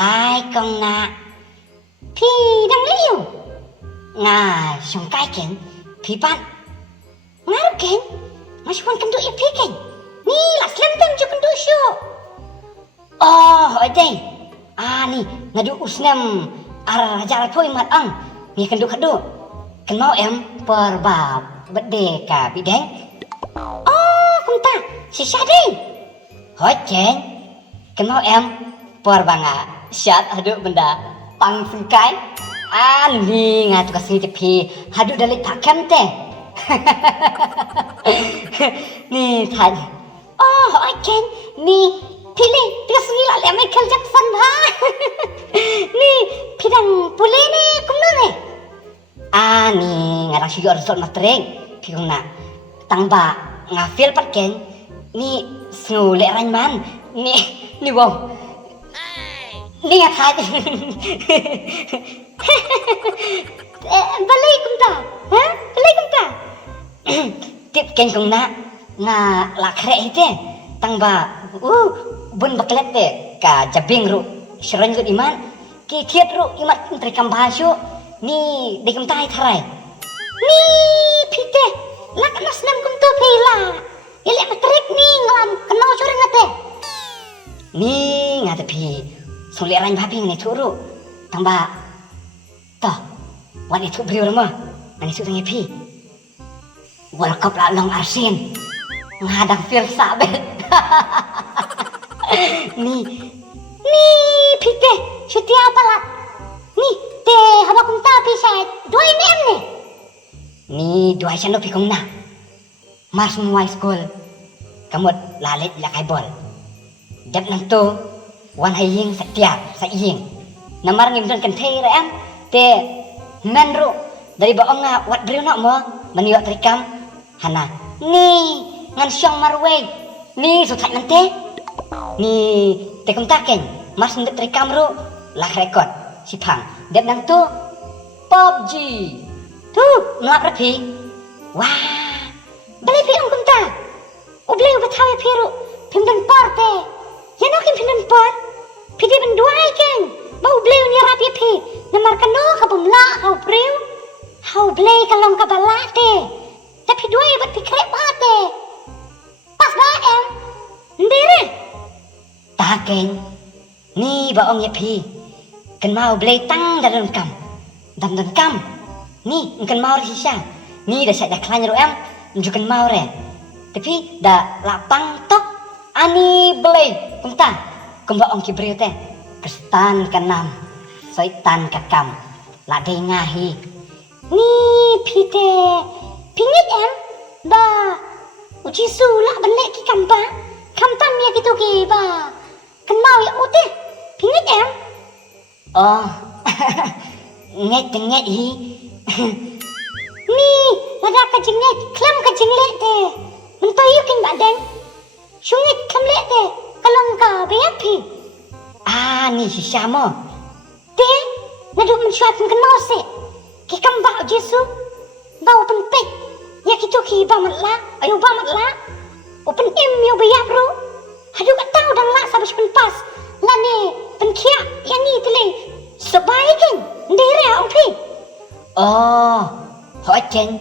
Hai Kongnah, Phi đang liu. Nga song kai ken, Phi pan. Ngar ken, masukkan kendu ya Phi ken. Ni lah slam tam jo kendu syo. Oh, odai. Ni ngadu usnam ar raja poi mat ang. Ni kendu kadu. Ken mau em perbab bede ka Bahdeng. Oh, kumta, si Syadi. Hoi ken. Ken mau em perbanga syat adu benda pang sengkai. Ni ngatu kasih tepi hadu dalik takkan teh. Ni tan. Oh, I can. Ni pilih tiga sengila le Michael Jackson ha. Ni pidang pule ni kumno ni. Ni ngarang syur resort matreng. Piung nak tangba ngafil patken. Ni snu le ranman. Ni wow. Ni ngatai. Balai kumta. Ha? Balai kumta. Tip ken Kongnah na lakre ite tangba bun baklet te ka jabing ru shran gu iman ki thiet ru imat trekam bhasu ni dekum tai tharai ni phite lak naslam kum to phela ele matrek ni ngam keno chore ngate ni ngate phi sole ran bhapi ni thuru tangba to wan itu beliau rama ani su tangi phi World Cup la long ASEAN ngadang feel sabel ni pite syuti apalat ni te haba kumta pi syait 2 nem ni 2 chano pi Kongnah mas muai school kamut lalit la kai bol dap nang to wan haying setiap saying namar ngim don kan thei ra am te menru dari baonga wat breu nak mo maniwak trikam hana ni ngan syong marwe ni sutat nante ni tekum taken mas ndet trikam ru lah rekod sipang dep nang tu PUBG tu ngap rapi wah beli pi ong kumta ublei ubatawe piru pimdan porte ya nokim pimdan por pidi ben duai ken bau bleu ni rapi pi namar kano ka bumla hau breu hau blei kalong ka balate tapi duai bat pi krep bate pas ba em ndere taken ni baong ya pi ken mau blei tang dalam kam ni ken mau sisa ni dah sak dah klan ro em njuken mau re tapi dah lapang tok ani blei kumta kumba ong ki breu teh kestan kenam soitan kakam la dei ngahi ni pite pingit em ba uji sulah balik ki kampan ya gitu ki ba kenal ya ute pingit em oh nget hi ni lada ka jengnet klam ka jenglet te mentoyu kin Bahdeng sungit klamlet te kalong ka beapi ni si Syamo te nadu mensyuat kenal se ki kamba Jesu bau penpek ya gitu ki ba matla ayo ba matla open yo bayap ro hadu kat tahu dan la sabis penpas la ne penkia ya ni tele sebaik kan ndere ong pi oh hoi ken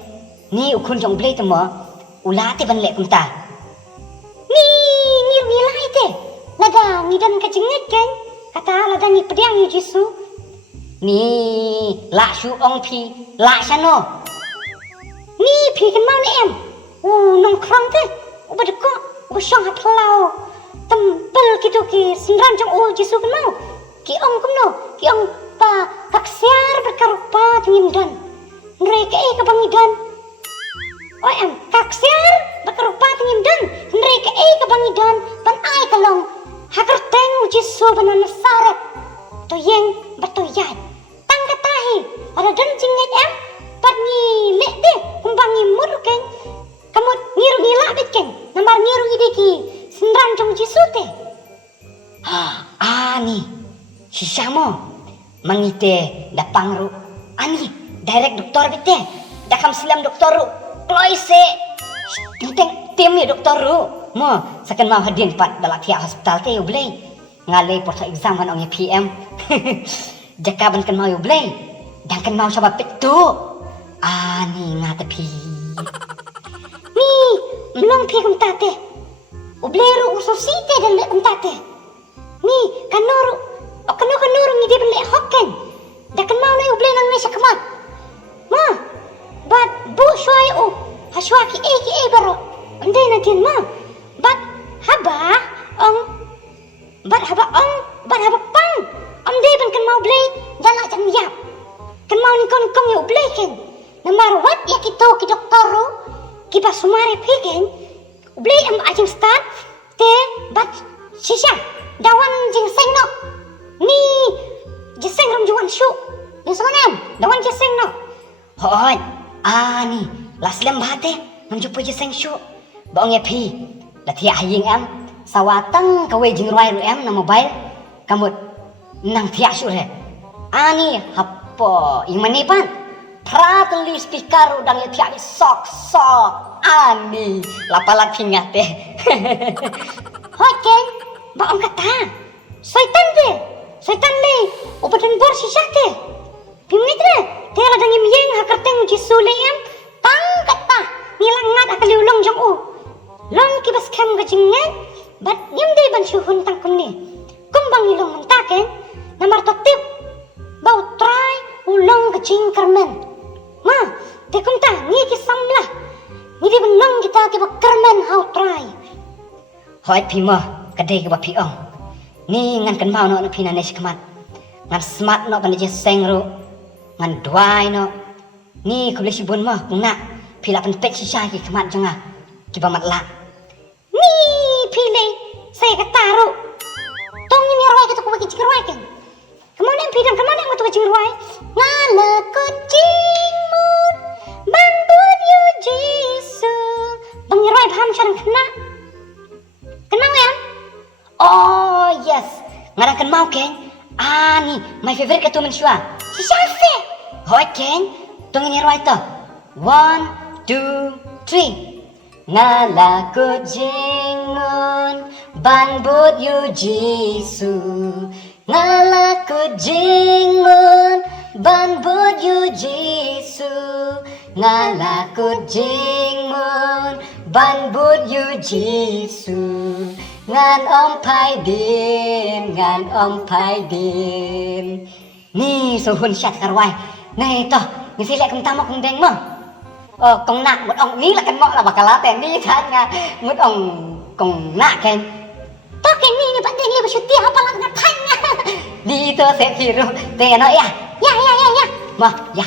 ni ukun jong blei temo ula te ban le kumta ni lai te lada ngidan ka jenget kan kata lada ni pediang ni Jesu ni la shu ong pi la sano ni pi kan mau ni em nong krong te ubadeko ubashong haplau tempel gitu ki sindran jong Jesu kan mau ki ong kumno ki ong pa kaksiar berkarupa tingin dan mereka kebangidan em kaksiar berkarupa tingin dan mereka kebangidan pan ai kalong hakar teng Jesu banan saret to yeng batoyat tang katahi ada dan jinget em pat ni lekte kumbangi muruken kamu ngiru ngila bitken namar ngiru ideki sindran jong Jesu te ni si Syamo mangite dapang ru ani direct doktor bite dakam selam doktor ru kloise tim ya doktor ru mo sakan mau hadin pat dalam pihak hospital te ublei ngalay por sa exam kan ong PM. Jakaban kan mau blay. Dan kan mau coba pitu. Ani nga tapi. Ni, belum pi kum tate. Ublero usosite dan le kum tate. Ni, kanoro ngide ben le hokken. Da kan mau na ublay nang mesa kamat. Ma, but bu shwai o. Haswa ki baro. Ande na tin ma. But haba pang. Amde ban kan mau blay dala jam yap. Kan mau ni kon yo blay ken. Namar what ya kito ki doktoro ki ba sumare pigen. Blay am ajing start te bat sisa dawan jing seng no. Ni jeseng ram juan syu. Ni sonam dawan jeseng no. Hoi, ani laslem bate menjupu jeseng syu. Baong ya pi. Lati aying am sawatang kawe jing ruai ru am na mobile kamut nang tiak syu re. Ani hapo imani pan prateli speaker udang ya tiak sok ani lapalat pingat teh. Hoi ken baong kata Soitan le upatan bor sisa teh. Pimitra teh ladang yeng hakarteng uji suleyam tang kata nilang ngat akali ulong jong u. Long kibas kem gajingan bat nyam dei ban syuhun tang kunni. Kumbang ilong mentaken namar totip bau TRAI ulong gajing KYRMEN. Ma, teh kumta ni ki SAMLA. Ni di benong kita ki KYRMEN hau TRAI. Hoi pima kadai ki ba piong. Ni ngan kan mau no pina nes kemat. Ngan smart no kan je sengru. Ngan duai no. Ni ku boleh sibun mah Kongnah. Pila pen pet sisa ki kemat janga. Ki ba mat la. Ni pile saya kataru. Tong ni ruai kita ku bagi cikerwai kan. Kemana pidang kemana mau tu bagi ruai? Ngala kucing mun bambut yu jisu. Bang ruai paham cara kena. Kenal ya? Oh yes, ngarang kan mau ken? Ani, my favorite katu mensyua. Si Syafi. Hoi ken, tungin ni ruai to. 1, 2, 3. Ngala kucing mun bambut yu jisu. Ngala kucing mun bambut yu jisu. Ngala kucing mun bambut yu jisu. Ngan om pai din. Ni suhun syat karwai. Nei toh, ni silek kum tamak kum deng mo. Kongnah mut ong ni la kan mo la bakal laten ni tanya mut ong Kongnah ken. Toh ken ni Bahdeng le bersyuti apa lah tanya. Di to se kiru. Te no ya. Ya. Mah, ya.